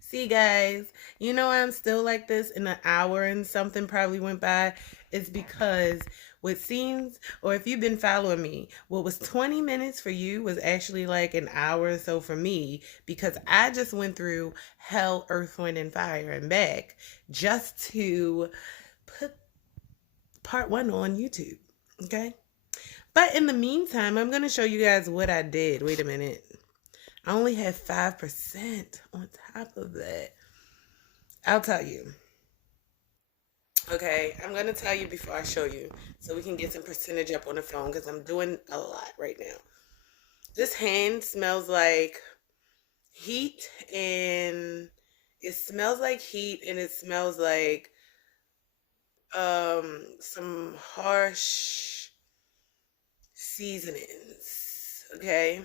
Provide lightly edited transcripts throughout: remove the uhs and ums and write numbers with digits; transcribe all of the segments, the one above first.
See, guys, you know I'm still like this in an hour and something probably went by. It's because what seems, or if you've been following me, what was 20 minutes for you was actually like an hour or so for me because I just went through hell, earth, wind, and fire and back just to put part one on YouTube. Okay. But in the meantime, I'm going to show you guys what I did. Wait a minute. I only have 5% on top of that. I'll tell you. Okay, I'm going to tell you before I show you so we can get some percentage up on the phone because I'm doing a lot right now. This hand smells like heat and it smells like some harsh seasonings. Okay.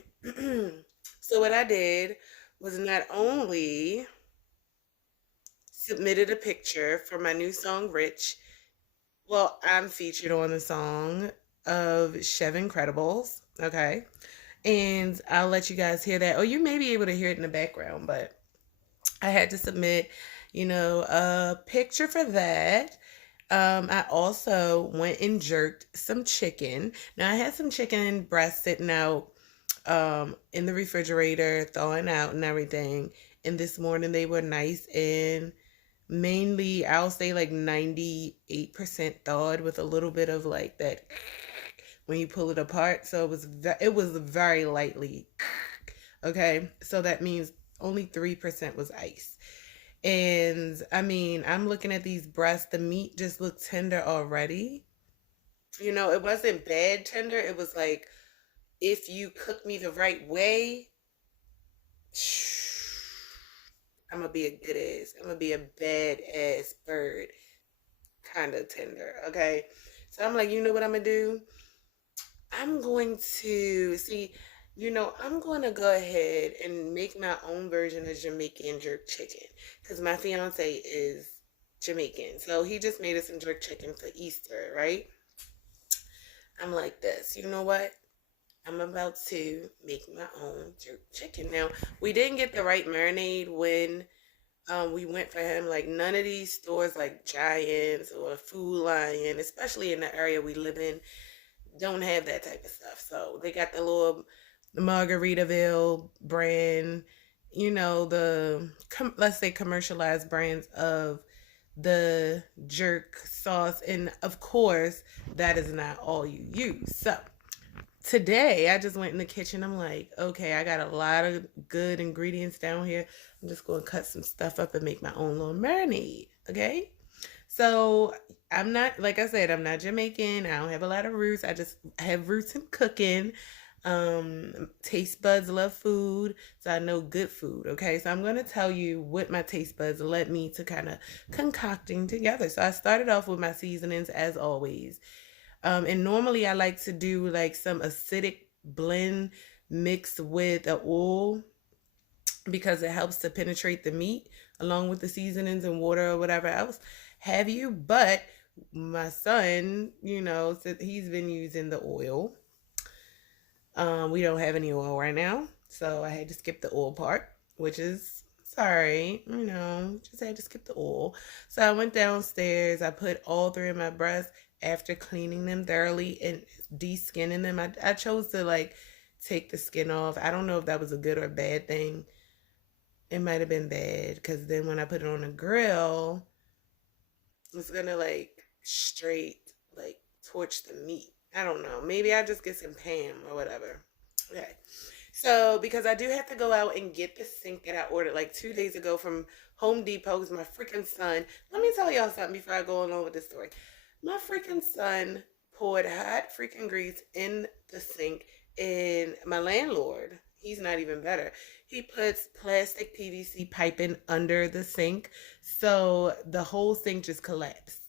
So what I did was not only submitted a picture for my new song Rich. Well, I'm featured on the song of Chev Incredibles. Okay. And I'll let you guys hear that. Or you may be able to hear it in the background, but I had to submit, a picture for that. I also went and jerked some chicken. Now I had some chicken breast sitting out in the refrigerator, thawing out and everything. And this morning they were nice and mainly I'll say like 98% thawed with a little bit of like that when you pull it apart. So it was very lightly. Okay? So that means only 3% was ice. And I mean, I'm looking at these breasts, the meat just looked tender already. It wasn't bad tender. It was like if you cook me the right way, I'm gonna be a good ass. I'm gonna be a bad ass bird, kind of tender. Okay, so I'm like, you know what I'm gonna do? I'm going to see. I'm going to go ahead and make my own version of Jamaican jerk chicken because my fiance is Jamaican, so he just made us some jerk chicken for Easter, right? I'm like this. You know what? I'm about to make my own jerk chicken. Now, we didn't get the right marinade when we went for him. Like, none of these stores like Giants or Food Lion, especially in the area we live in, don't have that type of stuff. So they got the little Margaritaville brand, let's say commercialized brands of the jerk sauce. And of course, that is not all you use. So today I just went in the kitchen. I'm like, okay, I got a lot of good ingredients down here. I'm just going to cut some stuff up and make my own little marinade. Okay. So I'm not, like I said, I'm not Jamaican. I don't have a lot of roots. I just have roots in cooking. Taste buds love food, so I know good food. Okay, so I'm going to tell you what my taste buds led me to kind of concocting together. So I started off with my seasonings as always. And normally I like to do like some acidic blend mixed with a oil because it helps to penetrate the meat along with the seasonings and water or whatever else have you. But my son, said he's been using the oil. We don't have any oil right now, so I had to skip the oil part, which is sorry, just had to skip the oil. So I went downstairs. I put all three of my breasts after cleaning them thoroughly and de-skinning them. I chose to like take the skin off. I don't know if that was a good or a bad thing. It might have been bad because then when I put it on the grill, it's gonna like straight like torch the meat. I don't know. Maybe I just get some Pam or whatever. Okay. So because I do have to go out and get the sink that I ordered like 2 days ago from Home Depot because my freaking son. Let me tell y'all something before I go on with this story. My freaking son poured hot freaking grease in the sink, and my landlord, he's not even better. He puts plastic PVC piping under the sink, so the whole sink just collapsed.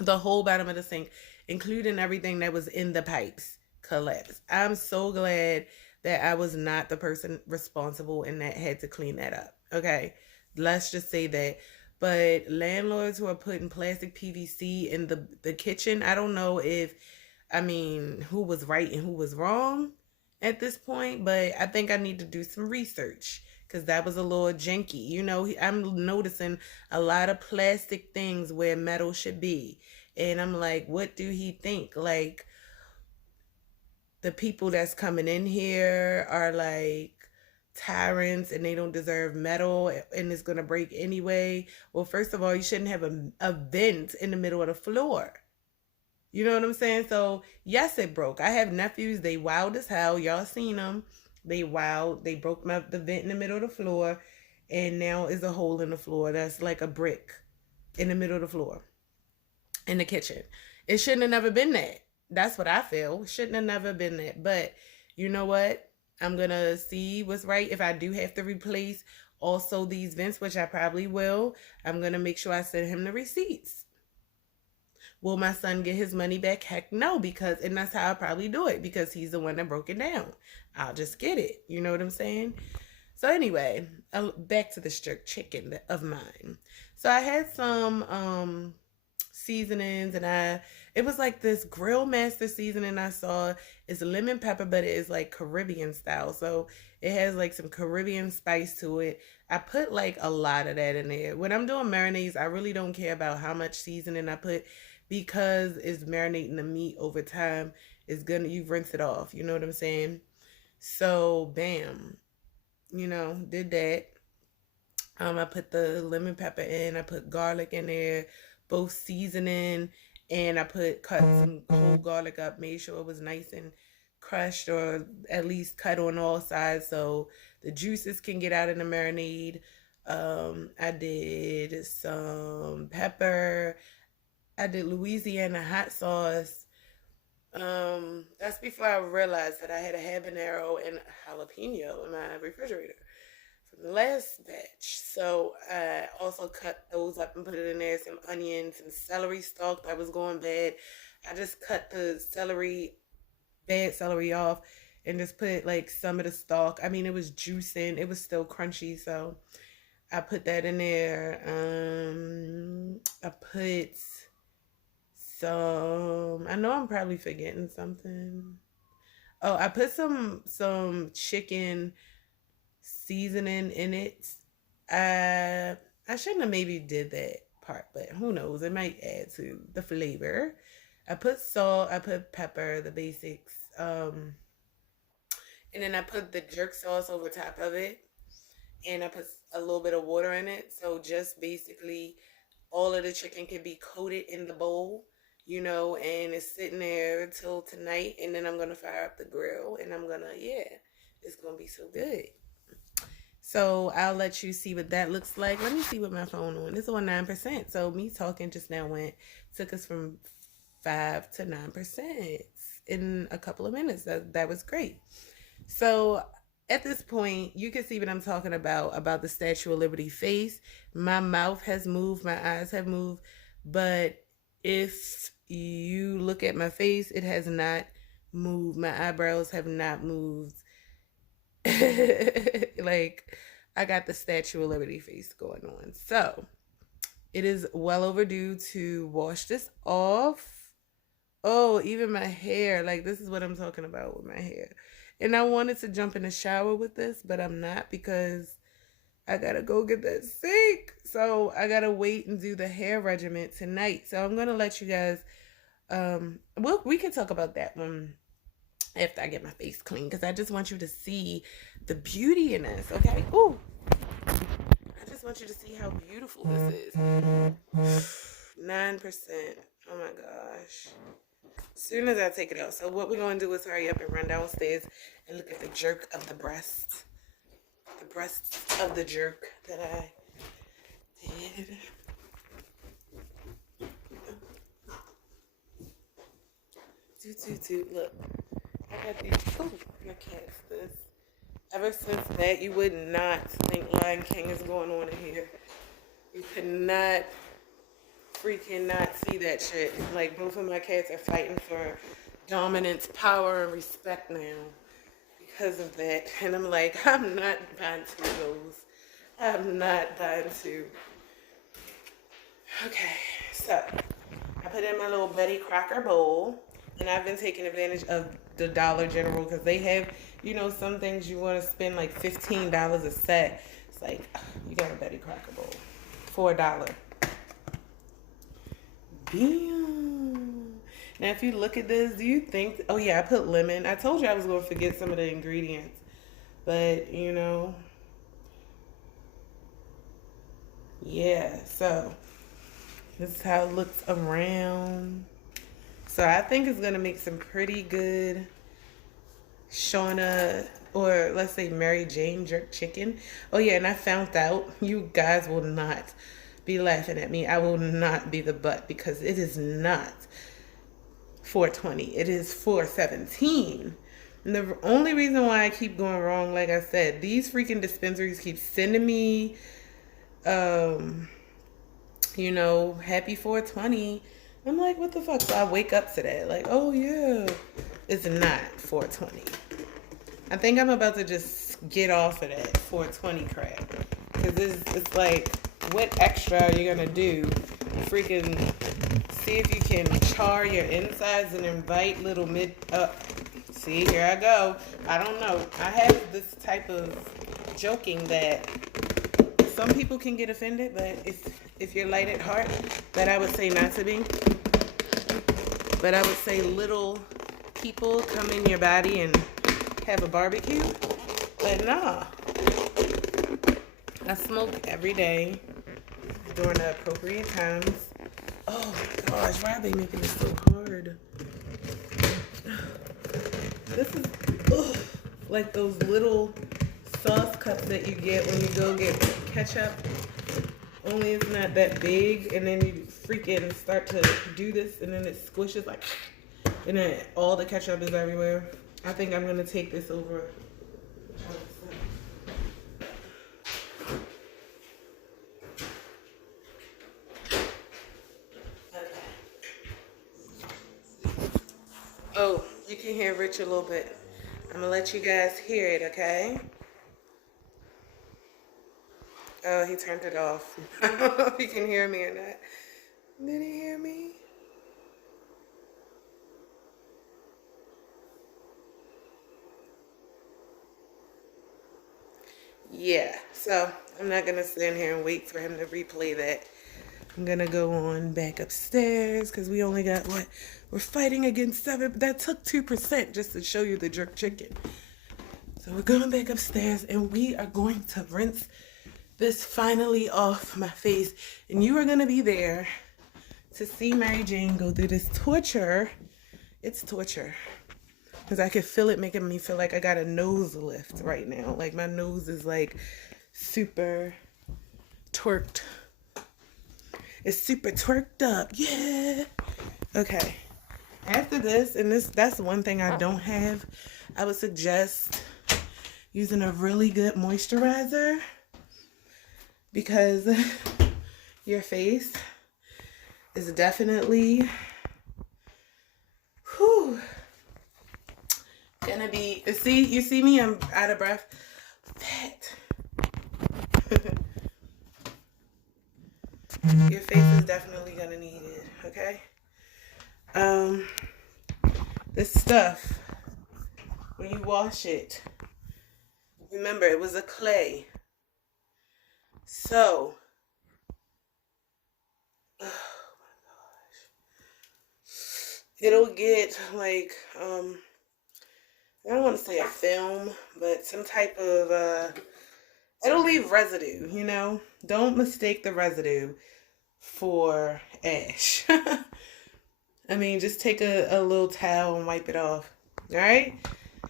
The whole bottom of the sink, including everything that was in the pipes, collapsed. I'm so glad that I was not the person responsible and that had to clean that up. Okay. Let's just say that. But landlords who are putting plastic PVC in the kitchen, I don't know if, who was right and who was wrong. at this point, but I think I need to do some research because that was a little janky. You know, I'm noticing a lot of plastic things where metal should be. And I'm like, what do he think? Like, the people that's coming in here are like tyrants and they don't deserve metal and it's going to break anyway. Well, first of all, you shouldn't have a vent in the middle of the floor. You know what I'm saying? So, yes, it broke. I have nephews. They wild as hell. Y'all seen them. They wild. They broke the vent in the middle of the floor. And now is a hole in the floor that's like a brick in the middle of the floor in the kitchen. It shouldn't have never been that. That's what I feel. Shouldn't have never been that. But you know what? I'm going to see what's right. If I do have to replace also these vents, which I probably will, I'm going to make sure I send him the receipts. Will my son get his money back? Heck no, because, and that's how I'll probably do it, because he's the one that broke it down. I'll just get it. You know what I'm saying? So anyway, back to this jerk chicken of mine. So I had some seasonings, and it was like this Grill Master seasoning I saw. It's lemon pepper, but it is like Caribbean style. So it has like some Caribbean spice to it. I put like a lot of that in there. When I'm doing marinades, I really don't care about how much seasoning I put, because it's marinating the meat over time. You rinse it off. You know what I'm saying? So bam, did that. I put the lemon pepper in. I put garlic in there, both seasoning, and I cut some whole garlic up, made sure it was nice and crushed, or at least cut on all sides so the juices can get out in the marinade. I did some pepper. I did Louisiana hot sauce. That's before I realized that I had a habanero and jalapeno in my refrigerator from the last batch. So I also cut those up and put it in there. Some onions and celery stalk that was going bad. I just cut the bad celery off and just put like some of the stalk. I mean, it was juicing. It was still crunchy, so I put that in there. I put I know I'm probably forgetting something. Oh, I put some chicken seasoning in it. I shouldn't have maybe did that part, but who knows? It might add to the flavor. I put salt, I put pepper, the basics. And then I put the jerk sauce over top of it. And I put a little bit of water in it. So just basically all of the chicken can be coated in the bowl, and it's sitting there until tonight. And then I'm going to fire up the grill, and it's going to be so good. So I'll let you see what that looks like. Let me see what my phone on. It's on 9%. So me talking just now took us from 5 to 9% in a couple of minutes. That was great. So at this point, you can see what I'm talking about the Statue of Liberty face. My mouth has moved, my eyes have moved, but if you look at my face, it has not moved. My eyebrows have not moved. Like, I got the Statue of Liberty face going on. So it is well overdue to wash this off. Oh, even my hair. Like, this is what I'm talking about with my hair. And I wanted to jump in the shower with this, but I'm not, because I gotta go get that sink. So I gotta wait and do the hair regimen tonight. So I'm gonna let you guys, we can talk about that one after I get my face clean, because I just want you to see the beauty in this, okay? Ooh. I just want you to see how beautiful this is. 9%. Oh my gosh. As soon as I take it out. So what we're going to do is hurry up and run downstairs and look at the jerk of the breast. The breasts of the jerk that I did. Look. I got these. Oh, your cat's this. Ever since that, you would not think Lion King is going on in here. You could not freaking not see that shit. Like, both of my cats are fighting for dominance, power, and respect now because of that. And I'm like, I'm not buying two of those. I'm not buying two. Okay, so I put in my little Betty Crocker bowl, and I've been taking advantage of the Dollar General because they have you know, some things you want to spend like $15 a set. It's like, you got a Betty Crocker bowl for $1. Damn. Now, if you look at this, do you think, oh yeah, I put lemon. I told you I was going to forget some of the ingredients. But, you know, yeah, so this is how it looks around. So I think it's going to make some pretty good Shauna, or let's say Maryjane Jerk Chicken. Oh yeah, and I found out, you guys will not be laughing at me. I will not be the butt, because it is not $4.20. It is $4.17. And the only reason why I keep going wrong, like I said, these freaking dispensaries keep sending me, you know, happy $4.20. I'm like, what the fuck? So I wake up to that, like, oh yeah, it's not $4.20. I think I'm about to just get off of that $4.20 crap, because it's like, what extra are you gonna do? Freaking see if you can char your insides and invite little see, here I go. I don't know. I have this type of joking that some people can get offended, but if you're light at heart, that I would say not to be. But I would say little people come in your body and have a barbecue. But nah. I smoke every day during the appropriate times. Oh my gosh, why are they making this so hard? This is like those little sauce cups that you get when you go get ketchup. Only it's not that big, and then you freaking start to do this, and then it squishes like, and then all the ketchup is everywhere. I think I'm gonna take this over. Oh, you can hear Rich a little bit. I'm gonna let you guys hear it, okay? Oh, he turned it off. I don't know if he can hear me or not. Did he hear me? Yeah, so I'm not gonna stand here and wait for him to replay that. I'm gonna go on back upstairs because we only got what? We're fighting against 7. That took 2% just to show you the jerk chicken. So we're going back upstairs and we are going to rinse this finally off my face. And you are gonna be there to see Maryjane go through this torture. It's torture. Because I can feel it making me feel like I got a nose lift right now. Like my nose is like super twerked. It's super twerked up. Yeah. Okay. After this, and that's one thing I don't have, I would suggest using a really good moisturizer, because your face is definitely gonna be, you see me, I'm out of breath. Fat. Your face is definitely gonna need it, okay? This stuff, when you wash it, remember it was a clay. So, oh my gosh. It'll get like, I don't want to say a film, but some type of, it'll leave residue, you know? Don't mistake the residue for ash. I mean, just take a little towel and wipe it off. All right?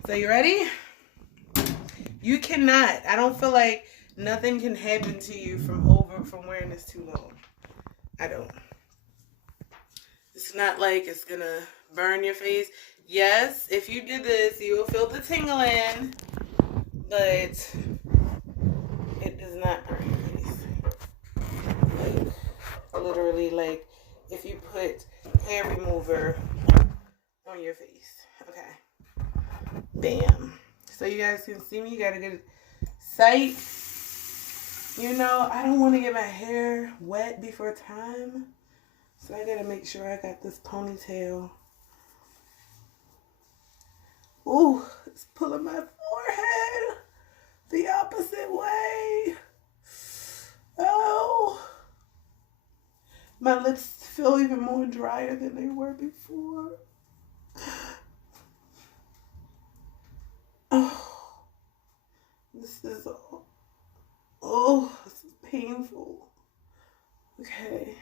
So you ready? You cannot. I don't feel like nothing can happen to you from wearing this too long. I don't. It's not like it's going to burn your face. Yes, if you did this, you will feel the tingling, but it does not burn your face. Like, literally, like, if you put hair remover on your face. Okay. Bam. So you guys can see me. You got a good sight. You know, I don't want to get my hair wet before time. So I got to make sure I got this ponytail. Ooh, it's pulling my forehead the opposite way. Oh, my lips feel even more drier than they were before. Oh, this is this is painful. Okay.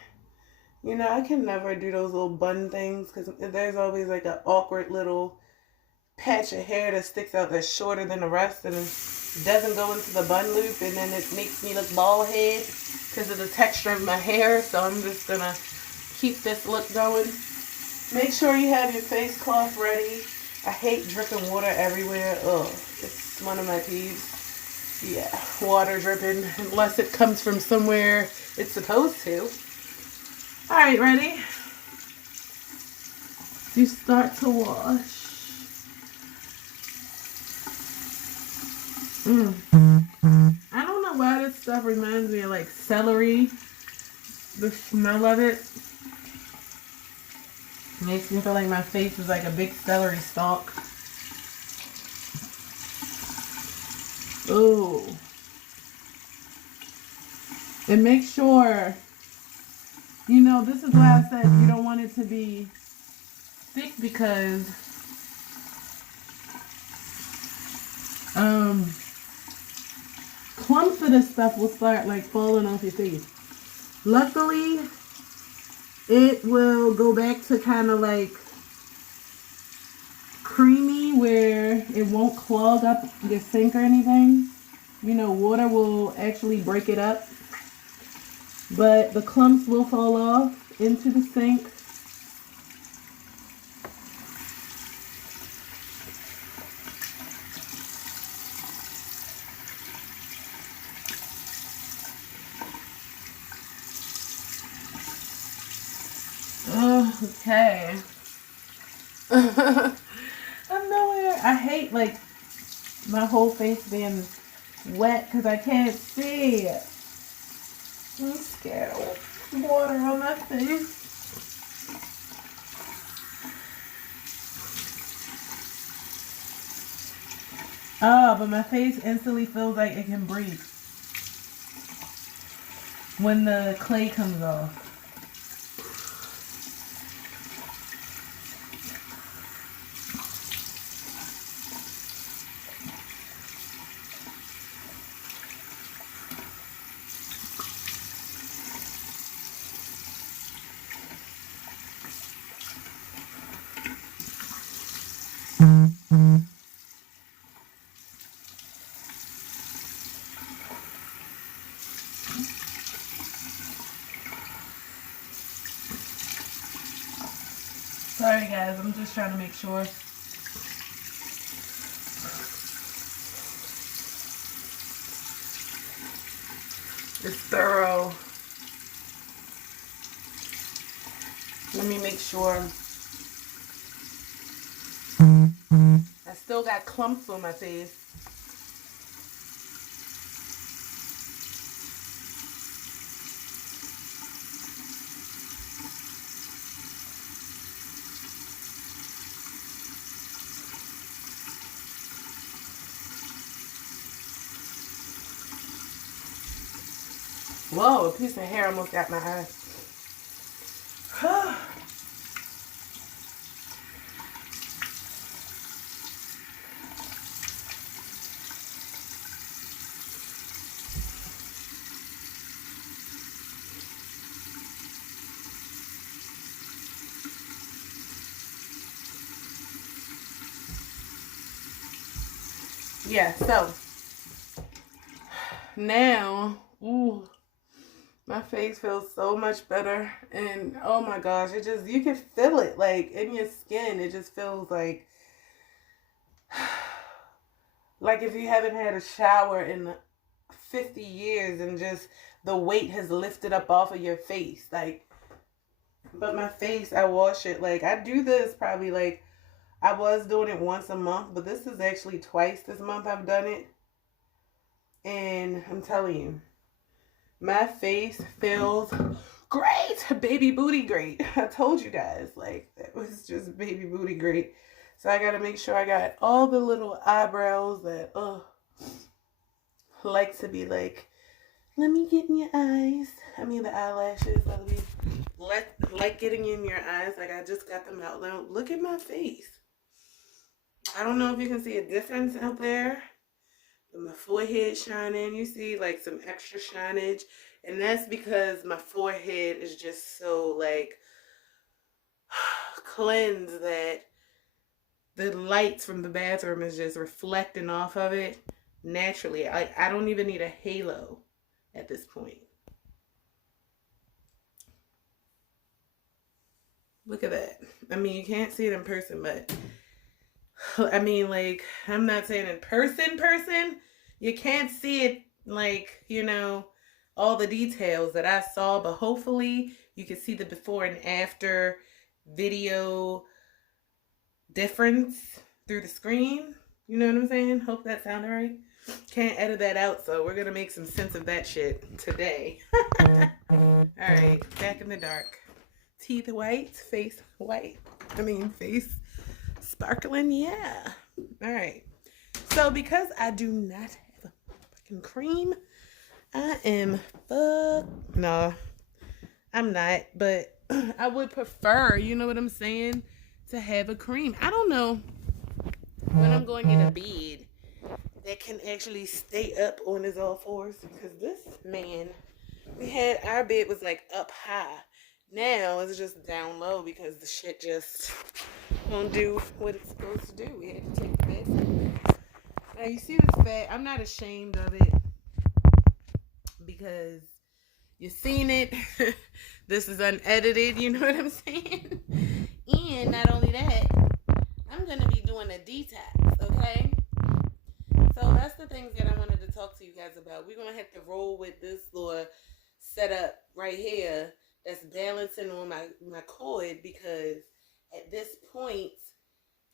You know, I can never do those little bun things because there's always like an awkward little patch of hair that sticks out that's shorter than the rest and it doesn't go into the bun loop, and then it makes me look bald head because of the texture of my hair. So I'm just gonna keep this look going. Make sure you have your face cloth ready. I hate dripping water everywhere. Ugh, it's one of my peeves. Yeah, water dripping unless it comes from somewhere it's supposed to. All right, ready? You start to wash. I don't know why this stuff reminds me of like celery. The smell of it makes me feel like my face is like a big celery stalk. Ooh. And make sure, you know, this is why I said you don't want it to be thick because clumps of this stuff will start like falling off your face. Luckily, it will go back to kind of like creamy where it won't clog up your sink or anything. You know, water will actually break it up. But the clumps will fall off into the sink. Okay. I'm nowhere. I hate like my whole face being wet because I can't see. I'm scared of water on my face. Oh, but my face instantly feels like it can breathe when the clay comes off. Sorry guys, I'm just trying to make sure. It's thorough. Let me make sure. I still got clumps on my face. Whoa, a piece of hair almost got my eye. Yeah, so now, ooh, my face feels so much better, and oh my gosh, it just, you can feel it like in your skin. It just feels like if you haven't had a shower in 50 years and just the weight has lifted up off of your face. Like, but my face, I wash it, like I do this probably like, I was doing it once a month, but this is actually twice this month I've done it. And I'm telling you, my face feels great. Baby booty great. I told you guys, like, that was just baby booty great. So I gotta make sure I got all the little eyebrows that like to be like, let me get in your eyes. I mean the eyelashes. Let me like getting in your eyes. Like I just got them out now. Look at my face. I don't know if you can see a difference out there. But my forehead shining. You see like some extra shinage. And that's because my forehead is just so like cleansed that the lights from the bathroom is just reflecting off of it naturally. I don't even need a halo at this point. Look at that. I mean, you can't see it in person, but I mean, like, I'm not saying in person, you can't see it like, you know, all the details that I saw, but hopefully you can see the before and after video difference through the screen. You know what I'm saying? Hope that sounded right. Can't edit that out, so we're gonna make some sense of that shit today. Alright, back in the dark. Teeth white, face white. Face sparkling, yeah. Alright. So because I do not have a fucking cream, I am no, I'm not, but I would prefer, you know what I'm saying, to have a cream. I don't know when I'm going to get a bed that can actually stay up on his all fours, because this man, our bed was like up high. Now it's just down low because the shit just won't do what it's supposed to do. We had to take the bed from it. Now you see this fat, I'm not ashamed of it because you've seen it. This is unedited, you know what I'm saying? And not only that, I'm going to be doing a detox, okay? So that's the things that I wanted to talk to you guys about. We're going to have to roll with this little setup right here that's balancing on my cord, because at this point,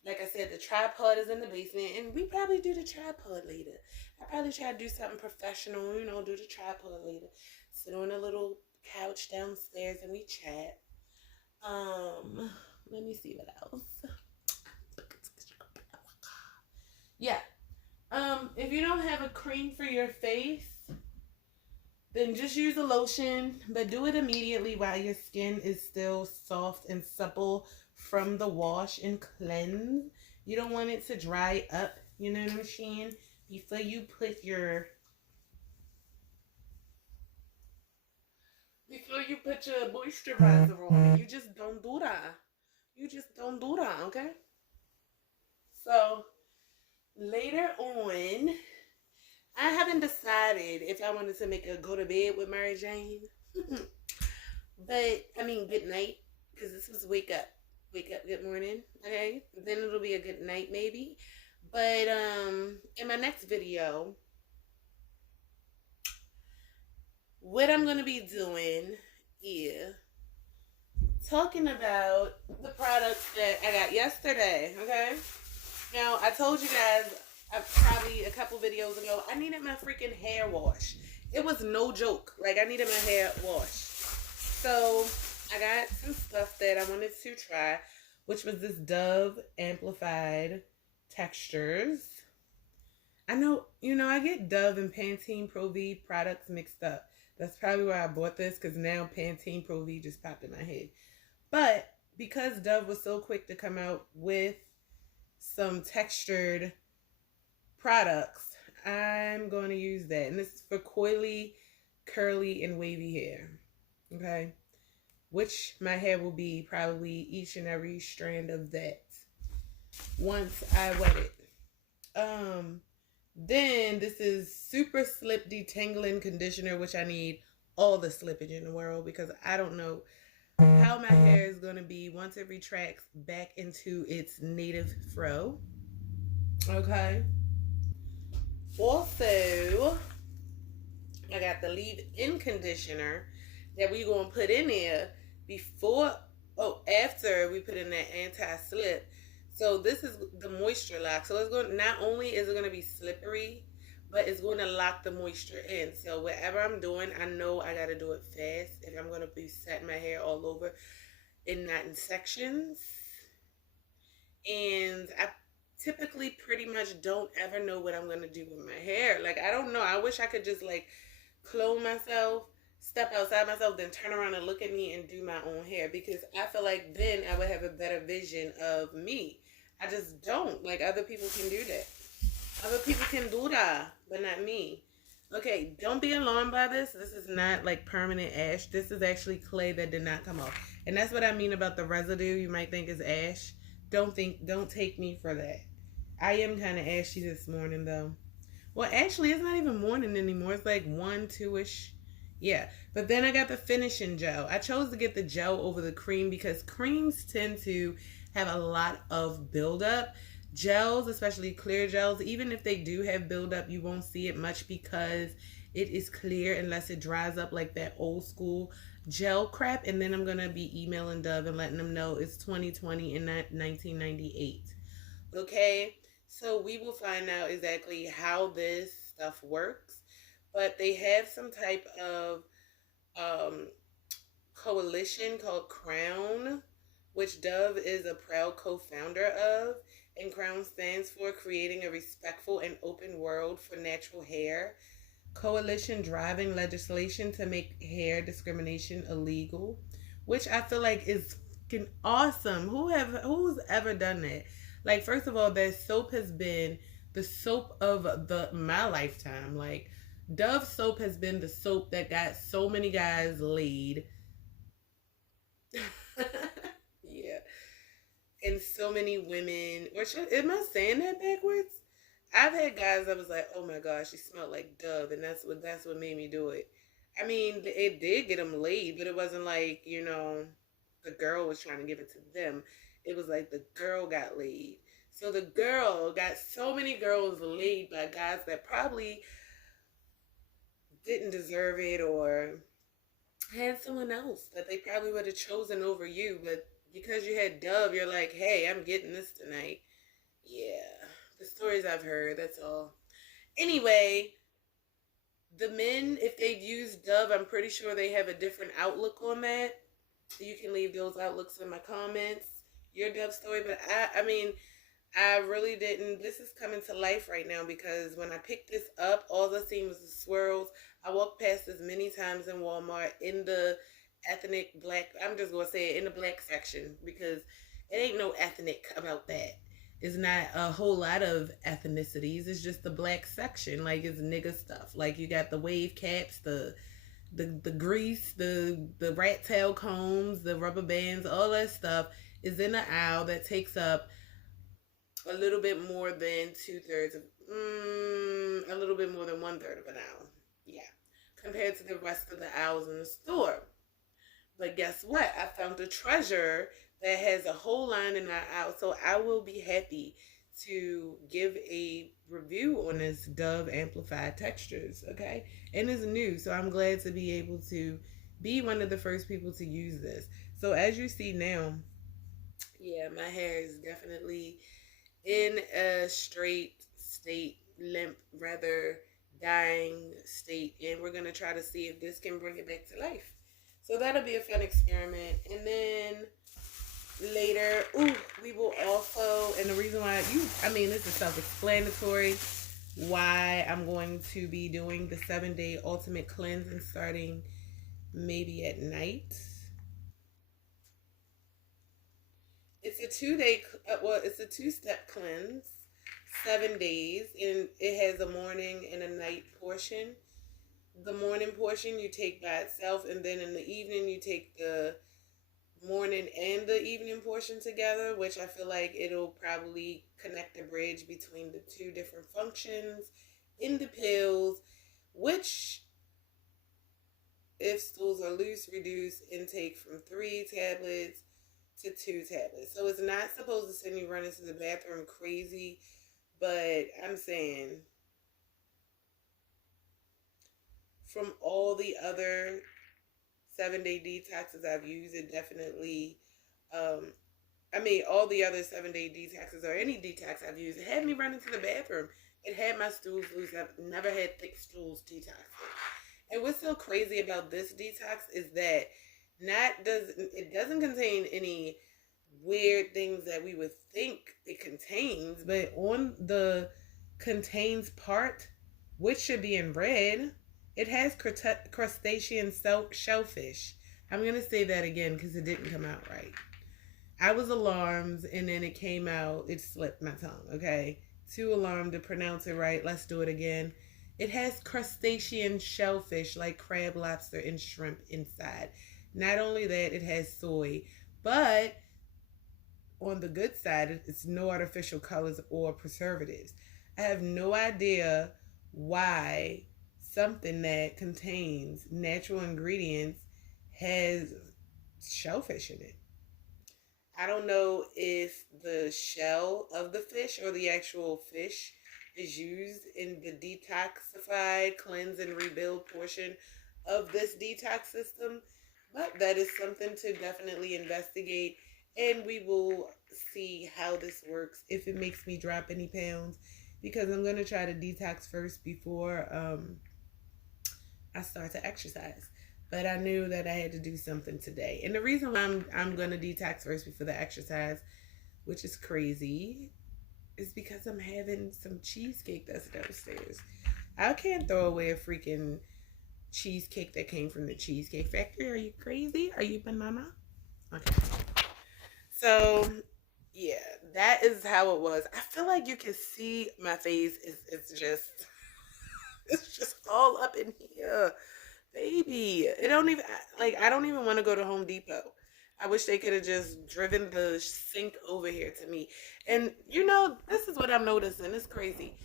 like I said, the tripod is in the basement, and we probably do the tripod later. I probably try to do something professional, you know, do the tripod later. Sit on a little couch downstairs and we chat. Let me see what else. Yeah. If you don't have a cream for your face, then just use a lotion, but do it immediately while your skin is still soft and supple from the wash and cleanse. You don't want it to dry up, you know what I'm saying? Before you put your moisturizer on. You just don't do that. You just don't do that, okay? So, later on, I haven't decided if I wanted to make a go to bed with Maryjane. But, good night. Because this was wake up. Wake up, good morning. Okay? Then it'll be a good night, maybe. But, in my next video, what I'm going to be doing is talking about the products that I got yesterday, okay? Now, I told you guys probably a couple videos ago, I needed my freaking hair wash. It was no joke. Like, I needed my hair washed. So, I got some stuff that I wanted to try, which was this Dove Amplified Textures. I know, I get Dove and Pantene Pro V products mixed up. That's probably why I bought this, because now Pantene Pro V just popped in my head. But because Dove was so quick to come out with some textured products, I'm going to use that. And this is for coily, curly, and wavy hair. Okay? Which my hair will be probably each and every strand of that once I wet it. Then this is Super Slip Detangling Conditioner, which I need all the slippage in the world, because I don't know how my hair is going to be once it retracts back into its native fro. Okay. Also, I got the leave-in conditioner that we're going to put in there after we put in that anti-slip. So this is the moisture lock. So it's going, not only is it going to be slippery, but it's going to lock the moisture in. So whatever I'm doing, I know I got to do it fast if I'm going to be setting my hair all over and not in sections. And I typically pretty much don't ever know what I'm gonna do with my hair. Like, I don't know. I wish I could just like clone myself, step outside myself, then turn around and look at me and do my own hair, because I feel like then I would have a better vision of me. I just don't. Like, other people can do that. Other people can do that, but not me. Okay, don't be alarmed by this. This is not like permanent ash. This is actually clay that did not come off. And that's what I mean about the residue you might think is ash. Don't take me for that. I am kind of ashy this morning though. Well, actually, it's not even morning anymore. It's like 1, 2-ish. Yeah. But then I got the finishing gel. I chose to get the gel over the cream because creams tend to have a lot of buildup. Gels, especially clear gels, even if they do have buildup, you won't see it much because it is clear unless it dries up like that old school gel crap. And then I'm going to be emailing Dove and letting them know it's 2020 and not 1998. Okay? So we will find out exactly how this stuff works. But they have some type of um, coalition called Crown, which Dove is a proud co-founder of. And Crown stands for Creating a Respectful and Open World for Natural Hair. Coalition driving legislation to make hair discrimination illegal, which I feel like is fucking awesome. Who's ever done that? Like, first of all, that soap has been the soap of my lifetime. Like, Dove soap has been the soap that got so many guys laid. Yeah. And so many women, am I saying that backwards? I've had guys that was like, oh my gosh, she smelled like Dove, and that's what made me do it. I mean, it did get them laid, but it wasn't like, the girl was trying to give it to them. It was like the girl got laid. So the girl got so many girls laid by guys that probably didn't deserve it, or had someone else that they probably would have chosen over you, but because you had Dove, you're like, hey, I'm getting this tonight. Yeah, the stories I've heard, that's all. Anyway, the men, if they've used Dove, I'm pretty sure they have a different outlook on that. You can leave those outlooks in my comments, your Dove story. But I mean, I really didn't. This is coming to life right now because when I picked this up, all I seen was the swirls. I walked past this many times in Walmart in the ethnic black. I'm just gonna say it in the black section because it ain't no ethnic about that. It's not a whole lot of ethnicities. It's just the black section. Like, it's nigga stuff. Like, you got the wave caps, the grease, the rat tail combs, the rubber bands, all that stuff is in the aisle that takes up a little bit more than 2/3 of, a little bit more than 1/3 of an aisle. Yeah, compared to the rest of the aisles in the store. But guess what? I found a treasure that has a whole line in our aisle. So I will be happy to give a review on this Dove Amplified Textures, okay? And it's new, so I'm glad to be able to be one of the first people to use this. So as you see now, yeah, my hair is definitely in a straight state, limp, rather dying state. And we're going to try to see if this can bring it back to life. So that'll be a fun experiment. And then later, we will also, and the reason why this is self-explanatory, why I'm going to be doing the 7-day ultimate cleanse and starting maybe at night. It's a 2-day, it's a 2-step cleanse, 7 days, and it has a morning and a night portion. The morning portion you take by itself, and then in the evening you take the morning and the evening portion together, which I feel like it'll probably connect the bridge between the two different functions in the pills, which, if stools are loose, reduce intake from 3 tablets to 2 tablets. So it's not supposed to send you running to the bathroom crazy, but I'm saying from all the other 7-day detoxes I've used, it definitely, all the other 7-day detoxes or any detox I've used, it had me running to the bathroom. It had my stools loose. I've never had thick stools detoxing. And what's so crazy about this detox is that it doesn't contain any weird things that we would think it contains, but on the contains part, which should be in red, it has crustacean shellfish. I'm going to say that again because it didn't come out right. I was alarmed and then it came out, it slipped my tongue, okay? Too alarmed to pronounce it right. Let's do it again. It has crustacean shellfish like crab, lobster, and shrimp inside. Not only that, it has soy, but on the good side, it's no artificial colors or preservatives. I have no idea why something that contains natural ingredients has shellfish in it. I don't know if the shell of the fish or the actual fish is used in the detoxify, cleanse, and rebuild portion of this detox system, but that is something to definitely investigate, and we will see how this works, if it makes me drop any pounds, because I'm going to try to detox first before I start to exercise. But I knew that I had to do something today. And the reason why I'm going to detox first before the exercise, which is crazy, is because I'm having some cheesecake that's downstairs. I can't throw away a freaking cheesecake that came from the Cheesecake Factory. Are you crazy? Are you banana? Okay. So, yeah, that is how it was. I feel like you can see my face. It's just all up in here. Baby, it don't even, like, I don't even want to go to Home Depot. I wish they could have just driven the sink over here to me. And this is what I'm noticing. It's crazy.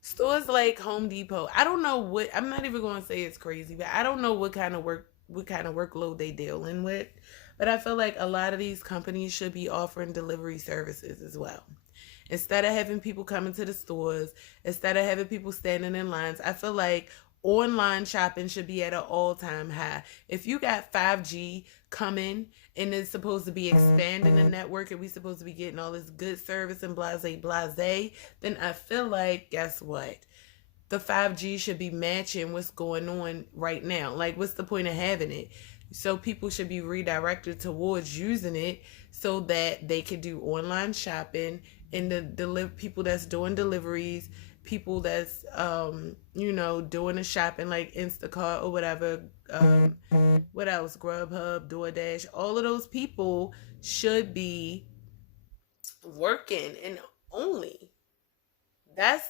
Stores like Home Depot, I don't know what, I'm not even going to say it's crazy, but I don't know what kind of workload they dealing with. But I feel like a lot of these companies should be offering delivery services as well. Instead of having people coming to the stores, instead of having people standing in lines, I feel like online shopping should be at an all-time high. If you got 5G coming and it's supposed to be expanding the network and we supposed to be getting all this good service and blase, then I feel like, guess what? The 5G should be matching what's going on right now. Like, what's the point of having it? So people should be redirected towards using it so that they could do online shopping, and the people that's doing deliveries, people that's doing the shopping like Instacart or whatever, what else, Grubhub, DoorDash, all of those people should be working, and only that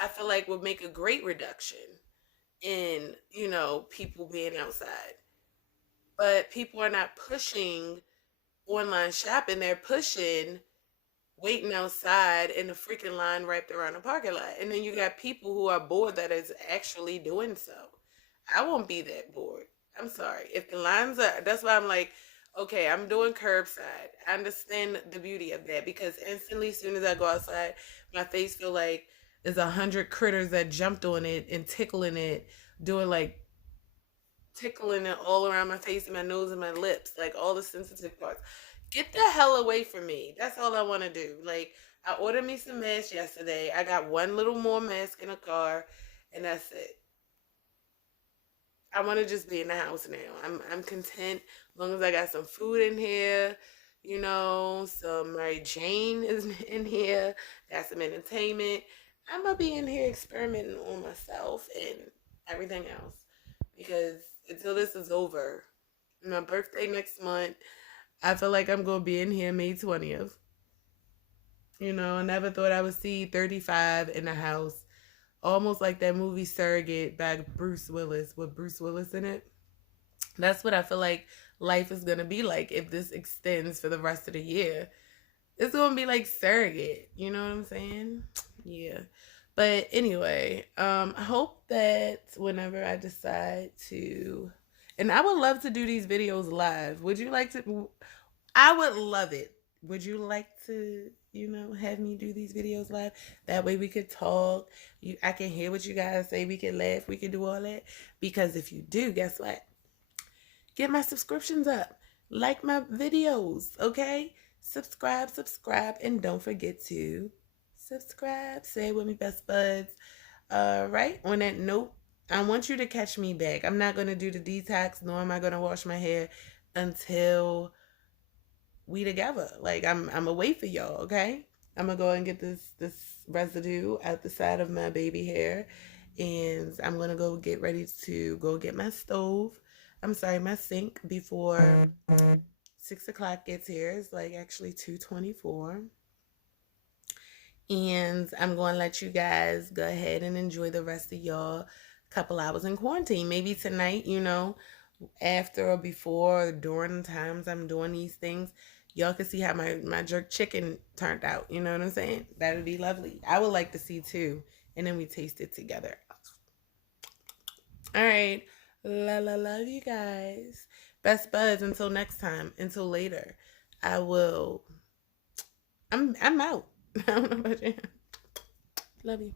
I feel like would make a great reduction in people being outside. But people are not pushing online shopping, they're pushing waiting outside in a freaking line wrapped around the parking lot. And then you got people who are bored that is actually doing so. I won't be that bored. I'm sorry. If the lines are, that's why I'm like, okay, I'm doing curbside. I understand the beauty of that, because instantly, as soon as I go outside, my face feel like there's 100 critters that jumped on it and tickling it, doing like tickling it all around my face and my nose and my lips, like all the sensitive parts. Get the hell away from me. That's all I want to do. Like, I ordered me some masks yesterday. I got one little more mask in the car, and that's it. I want to just be in the house now. I'm content as long as I got some food in here. Some Maryjane is in here. Got some entertainment. I'm gonna be in here experimenting on myself and everything else, because until this is over, my birthday next month, I feel like I'm going to be in here May 20th. I never thought I would see 35 in the house. Almost like that movie Surrogate by Bruce Willis, with Bruce Willis in it. That's what I feel like life is going to be like if this extends for the rest of the year. It's going to be like Surrogate. You know what I'm saying? Yeah. But anyway, I hope that whenever I decide to... And I would love to do these videos live. Would you like to? I would love it. Would you like to, have me do these videos live? That way we could talk. I can hear what you guys say. We can laugh. We can do all that. Because if you do, guess what? Get my subscriptions up. Like my videos, okay? Subscribe, and don't forget to subscribe. Say it with me, best buds. Right? On that note, I want you to catch me back. I'm not going to do the detox, nor am I going to wash my hair until we together. Like I'm gonna wait for y'all, okay? I'm gonna go and get this residue out the side of my baby hair, and I'm gonna go get ready to go get my stove. I'm sorry, my sink before 6 o'clock gets here. It's like actually 2:24. And I'm going to let you guys go ahead and enjoy the rest of your couple hours in quarantine. Maybe tonight, after or before or during the times I'm doing these things, y'all can see how my jerk chicken turned out. You know what I'm saying? That would be lovely. I would like to see too. And then we taste it together. All right. Love you guys. Best buds until next time. Until later. I'm out. I don't know about you. Love you.